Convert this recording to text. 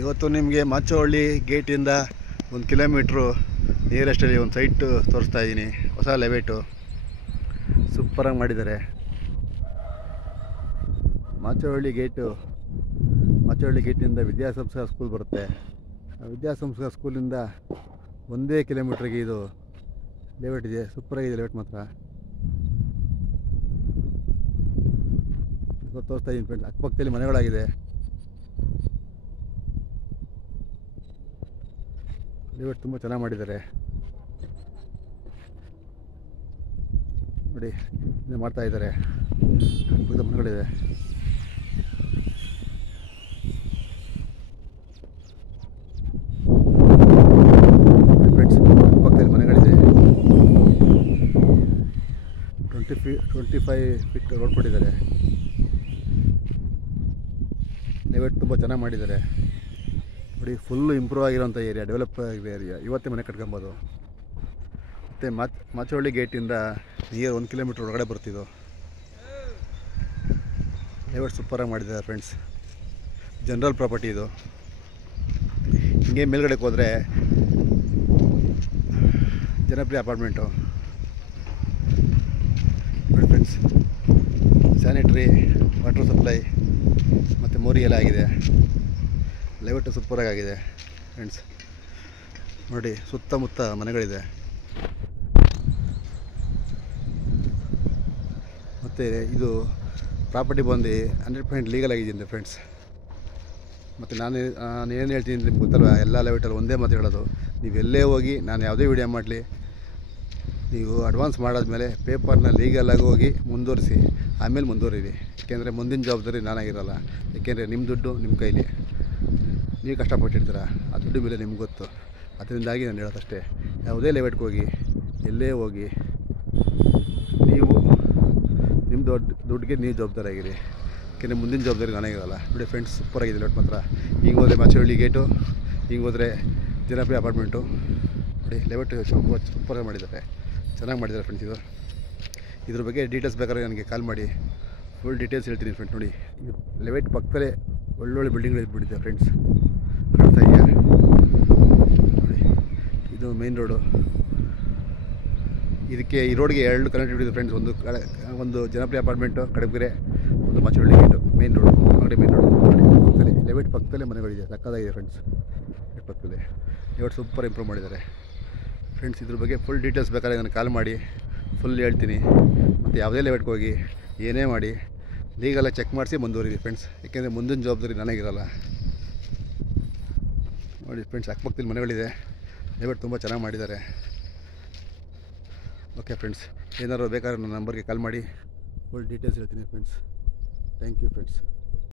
ಇವತ್ತು ನಿಮಗೆ ಮಾಚೋಹಳ್ಳಿ ಗೇಟಿಂದ 1 ಕಿಲೋಮೀಟ್ರು ನಿಯರೆಸ್ಟಲ್ಲಿ ಒಂದು ಸೈಟ್ ತೋರಿಸ್ತಾ ಇದ್ದೀನಿ. ಹೊಸ ಲೆವೇಟು ಸೂಪರಾಗಿ ಮಾಡಿದ್ದಾರೆ. ಮಾಚೋಹಳ್ಳಿ ಗೇಟಿಂದ ವಿದ್ಯಾಸಂಸ್ಥೆ ಸ್ಕೂಲ್ ಬರುತ್ತೆ. ವಿದ್ಯಾಸಂಸ್ಥೆ ಸ್ಕೂಲಿಂದ 1 ಕಿಲೋಮೀಟ್ರಿಗೆ ಇದು ಲೇಔಟ್ ಇದೆ. ಸೂಪರಾಗಿದೆ ಲೇಔಟ್ ಮಾತ್ರ. ತೋರಿಸ್ತಾ ಇದ್ದೀನಿ ಫ್ರೆಂಡ್ಸ್. ಅಕ್ಕಪಕ್ಕದಲ್ಲಿ ಮನೆಗಳಾಗಿದೆ. ಲೇಔಟ್ ತುಂಬ ಚೆನ್ನಾಗಿ ಮಾಡಿದ್ದಾರೆ ನೋಡಿ. ಇನ್ನೂ ಮಾಡ್ತಾ ಇದ್ದಾರೆ. ಮನೆಗಳಿದೆ. ಫ್ರೆಂಡ್ಸ್ ಅಕ್ಕಪಕ್ಕದಲ್ಲಿ ಮನೆಗಳಿದೆ. 25 ಫೀಟ್ ರೋಡ್ ಕೊಟ್ಟಿದ್ದಾರೆ. ಲೇಔಟ್ ತುಂಬ ಚೆನ್ನಾಗಿ ಮಾಡಿದ್ದಾರೆ ನೋಡಿ. ಫುಲ್ಲು ಇಂಪ್ರೂವ್ ಆಗಿರೋಂಥ ಏರಿಯಾ, ಡೆವಲಪ್ ಆಗಿರೋ ಏರಿಯಾ. ಇವತ್ತೇ ಮನೆ ಕಟ್ಕೊಬೋದು. ಮತ್ತು ಮಾಚೋಹಳ್ಳಿ ಗೇಟಿಂದ ನಿಯರ್ 1 ಕಿಲೋಮೀಟ್ರ್ ಒಳಗಡೆ ಬರ್ತಿದ್ದು. ಲೇಔಟ್ ಸೂಪರಾಗಿ ಮಾಡಿದ್ದಾರೆ ಫ್ರೆಂಡ್ಸ್. ಜನರಲ್ ಪ್ರಾಪರ್ಟಿ ಇದು. ಹಿಂಗೆ ಮೇಲ್ಗಡೆಗೆ ಹೋದರೆ ಜನಪ್ರಿಯ ಅಪಾರ್ಟ್ಮೆಂಟು ನೋಡಿ ಫ್ರೆಂಡ್ಸ್. ಸ್ಯಾನಿಟ್ರಿ, ವಾಟರ್ ಸಪ್ಲೈ ಮತ್ತು ಮೋರಿ ಎಲ್ಲ ಆಗಿದೆ. ಲೇಔಟ್ ಸೂಪರಾಗಿ ಆಗಿದೆ ಫ್ರೆಂಡ್ಸ್ ನೋಡಿ. ಸುತ್ತಮುತ್ತ ಮನೆಗಳಿದೆ. ಮತ್ತು ಇದು ಪ್ರಾಪರ್ಟಿ ಬಂದು 100% ಲೀಗಲ್ ಆಗಿದೆ ಫ್ರೆಂಡ್ಸ್. ಮತ್ತು ನಾನು ಏನು ಹೇಳ್ತೀನಿ ನಿಮ್ಗೆ ಗೊತ್ತಲ್ವ, ಎಲ್ಲ ಲೇಔಟಲ್ಲಿ ಒಂದೇ ಮಾತು ಹೇಳೋದು, ನೀವೆಲ್ಲೇ ಹೋಗಿ ನಾನು ಯಾವುದೇ ವೀಡಿಯೋ ಮಾಡಲಿ, ನೀವು ಅಡ್ವಾನ್ಸ್ ಮಾಡಾದ್ಮೇಲೆ ಪೇಪರ್ನ ಲೀಗಲಾಗಿ ಹೋಗಿ ಮುಂದುವರಿಸಿ, ಆಮೇಲೆ ಮುಂದುವರಿರಿ. ಏಕೆಂದರೆ ಮುಂದಿನ ಜವಾಬ್ದಾರಿ ನಾನಾಗಿರಲ್ಲ. ಏಕೆಂದರೆ ನಿಮ್ಮ ದುಡ್ಡು ನಿಮ್ಮ ಕೈಲಿ, ನೀವು ಕಷ್ಟಪಟ್ಟಿರ್ತೀರ. ಆ ದುಡ್ಡು ಮೇಲೆ ನಿಮ್ಗೆ ಗೊತ್ತು. ಅದರಿಂದಾಗಿ ನಾನು ಹೇಳೋದಷ್ಟೇ, ಯಾವುದೇ ಲೇಔಟ್ಗೆ ಹೋಗಿ, ಎಲ್ಲೇ ಹೋಗಿ, ನೀವು ನಿಮ್ಮ ದುಡ್ಡಿಗೆ ನೀವು ಜವಾಬ್ದಾರಿ ಆಗಿರಿ. ಯಾಕೆಂದರೆ ಮುಂದಿನ ಜವಾಬ್ದಾರಿ ನಾನಾಗಿರಲ್ಲ. ನೋಡಿ ಫ್ರೆಂಡ್ಸ್, ಸೂಪರಾಗಿದೆ ಲೇಔಟ್ ಮಾತ್ರ. ಹಿಂಗೆ ಹೋದರೆ ಮಾಚೋಹಳ್ಳಿ ಗೇಟು, ಹಿಂಗೆ ಹೋದರೆ ಜನಪ್ರಿಯ ಅಪಾರ್ಟ್ಮೆಂಟು ನೋಡಿ. ಲೇಔಟ್ ಸೂಪರಾಗಿ ಮಾಡಿದ್ದಾರೆ, ಚೆನ್ನಾಗಿ ಮಾಡಿದ್ದಾರೆ ಫ್ರೆಂಡ್ಸ್. ಇದ್ರ ಬಗ್ಗೆ ಡೀಟೇಲ್ಸ್ ಬೇಕಾದ್ರೆ ನನಗೆ ಕಾಲ್ ಮಾಡಿ, ಫುಲ್ ಡೀಟೇಲ್ಸ್ ಹೇಳ್ತೀನಿ ಫ್ರೆಂಡ್ಸ್. ನೋಡಿ, ಈ ಲೇಔಟ್ ಪಕ್ಕದಲ್ಲೇ ಒಳ್ಳೊಳ್ಳೆ ಬಿಲ್ಡಿಂಗ್ಗಳು ಇದ್ಬಿಟ್ಟಿದೆ ಫ್ರೆಂಡ್ಸ್. ಕಾಣ್ತಾ ಇದೆಯಾ ನೋಡಿ. ಇದು ಮೇನ್ ರೋಡು. ಇದಕ್ಕೆ ಈ ರೋಡ್ಗೆ 2 ಕನೆಕ್ಟಿವಿಟಿ ಇದೆ ಫ್ರೆಂಡ್ಸ್. ಒಂದು ಜನಪ್ರಿಯ ಅಪಾರ್ಟ್ಮೆಂಟು ಕಡಬಗೆರೆ, ಒಂದು ಮಾಚೋಹಳ್ಳಿ ಗೇಟು ಮೇನ್ ರೋಡು. ನೋಡಿ ಮೇನ್ ರೋಡು ಪಕ್ಕದಲ್ಲಿ, ಲೇಔಟ್ ಪಕ್ಕದಲ್ಲೇ ಮನೆಗಳಿದೆ. ಸಕ್ಕತ್ತಾಗಿದೆ ಫ್ರೆಂಡ್ಸ್. ಪಕ್ಕದಲ್ಲೇ ಲೇಔಟ್ ಸೂಪರ್ ಇಂಪ್ರೂವ್ ಮಾಡಿದ್ದಾರೆ ಫ್ರೆಂಡ್ಸ್. ಇದ್ರ ಬಗ್ಗೆ ಫುಲ್ ಡೀಟೇಲ್ಸ್ ಬೇಕಾದ್ರೆ ನನಗೆ ಕಾಲ್ ಮಾಡಿ, ಫುಲ್ ಹೇಳ್ತೀನಿ. ಮತ್ತು ಯಾವುದೇ ಲೇಔಟ್ಗೆ ಹೋಗಿ ಏನೇ ಮಾಡಿ ಲೀಗಲಾಗಿ ಚೆಕ್ ಮಾಡಿಸಿ ಮುಂದುವರಿರಿ ಫ್ರೆಂಡ್ಸ್. ಏಕೆಂದರೆ ಮುಂದಿನ ಜವಾಬ್ದಾರಿ ನನಗಿರಲ್ಲ ನೋಡಿ ಫ್ರೆಂಡ್ಸ್. ಅಕ್ಕಪಕ್ಕದಲ್ಲಿ ಮನೆಗಳಿದೆ. ಲೇಔಟ್ ತುಂಬ ಚೆನ್ನಾಗಿ ಮಾಡಿದ್ದಾರೆ. ಓಕೆ ಫ್ರೆಂಡ್ಸ್, ಏನಾದ್ರು ಬೇಕಾದ್ರೆ ನನ್ನ ನಂಬರ್ಗೆ ಕಾಲ್ ಮಾಡಿ ಫುಲ್ ಡೀಟೇಲ್ಸ್ ಹೇಳ್ತೀನಿ ಫ್ರೆಂಡ್ಸ್. Thank you friends.